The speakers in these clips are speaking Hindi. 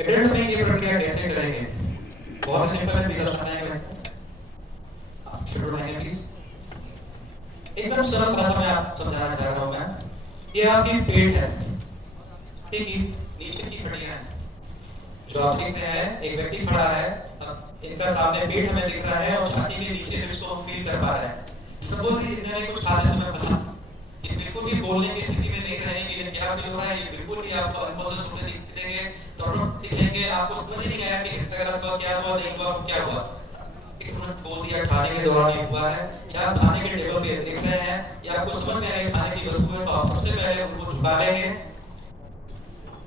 एडल्ट में ये प्रक्रिया कैसे करेंगे? बहुत सिंपल है, प्लीज समझाएंगे कैसे? आप शुरू करेंगे प्लीज। एकदम सरल भाषा में आप समझाना चाह रहा हूँ मैं। ये आपकी पेट है, ठीक है, नीचे की हड्डियां हैं जो आप देख रहे हैं। एक व्यक्ति खड़ा है, अब इनका सामने पेट हमें दिख रहा है और छाती के नीचे इसको हम फील कर पा रहे हैं। सपोज इन्होंने कुछ खाते समय फंसा, ये बिल्कुल भी बोलने की स्थिति में नहीं रहेंगे, इन्हें क्या फील हो रहा है ये बिल्कुल भी आपको अनकॉन्शियस होते दिखेंगे, तो दिखेंगे, आपको समझ ही नहीं आया कि हृदय का क्या हुआ, नहीं हुआ, क्या हुआ। एक मिनट बोल दिया, खाने के दौरान ये हुआ है, या आप खाने के टेबल पे देख रहे हैं, या आपको समझ में आया खाने की वस्तु है, तो आप सबसे पहले उनको झुका लेंगे।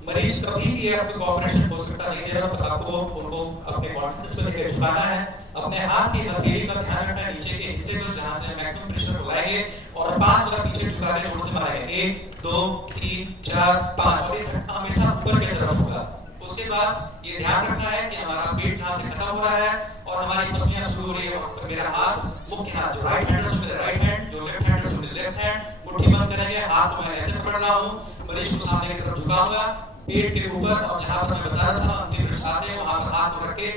मरीज कभी भी आपको कोऑपरेशन हो सकता नहीं है, जब आपको उनको अपने कॉन्फिडेंस को लेकर झुकाना है। अपने हाथ की हथेली का ध्यान रखना है नीचे के हिस्से को, जहां से मैक्सिमम प्रेशर लगाएंगे और 5 बार पीछे झुका के जोर से मारेंगे। 1 2 3 4 5, और ये धक्का हमेशा ऊपर की तरफ होगा। उसके बाद ये ध्यान रखना है कि हमारा पेट जहां से खत्म हो रहा है और हमारी पसलियां शुरू हो रही है, और मेरा हाथ, मुख्य हाथ, जो राइट हैंडर्स में राइट हैंड, जो लेफ्ट हैंडर्स में लेफ्ट हैंड, मुट्ठी बंद करेंगे, हाथ को मैं ऐसे पकड़ रहा हूं, मरीज को सामने की तरफ झुकाऊंगा, पेट के ऊपर, और जहां पर मैं बता रहा था अंतिम प्रसाद है वहां पर हाथ रख के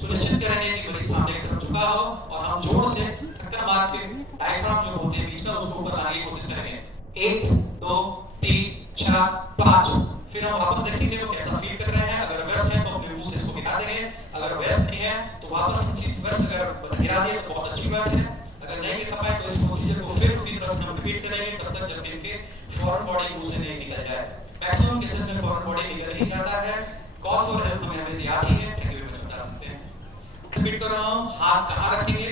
सुनिश्चित करेंगे कि मरीज सामने की तरफ झुका हो, और हम जोर से धक्का मार के डायफ्राम जो होते हैं बीच का, उसको ऊपर लाने की कोशिश करेंगे। 1 2 3 4 5, फिर हम वापस देखेंगे वो कैसा फील कर रहे हैं। अगर व्यस्त है तो अपने मुंह से इसको गिरा देंगे, अगर व्यस्त नहीं है तो वापस व्यस्त अगर गिरा दिए तो बहुत अच्छी बात है, अगर नहीं गिरा पाए तो इस प्रोसीजर को फिर उसी तरह से हम रिपीट करेंगे तब तक जब इनके फॉरेन बॉडी मुंह से नहीं निकल जाए। मैक्सिमम केसेस में फॉरेन बॉडी निकल ही जाता है, कॉल और हेल्प हमें हमें याद ही है, थैंक यू वेरी मच, बता सकते हैं। रिपीट कर रहा हूं, हाथ कहां रखेंगे?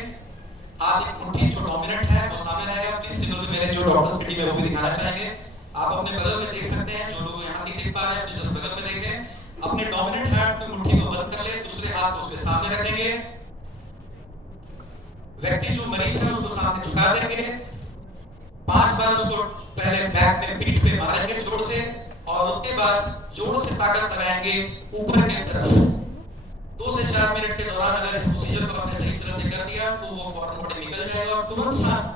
हाथ एक मुट्ठी जो डोमिनेंट है वो सामने रहेगा। प्लीज सिग्नल पे मेरे जो डॉक्टर्स मीटिंग में वो भी दिखाना चाहेंगे। आप अपने बगल में देख सकते हैं, जो लोग यहां नहीं देख पा रहे हैं तो जस्ट बगल में देखें। अपने डोमिनेंट हैंड की मुट्ठी को बंद कर ले, दूसरे हाथ को उसके सामने रखेंगे। व्यक्ति जो मरीज है उसको सामने झुका देंगे, 5 बार उसको पहले बैक पे, पीठ पे मारेंगे जोर से, और उसके बाद जोर से ताकत लगाएंगे ऊपर की तरफ। 2 से 4 मिनट के दौरान अगर इस प्रोसीजर को आपने सही तरह से कर दिया तो वो फॉरेन बॉडी निकल जाएगा और तुरंत सांस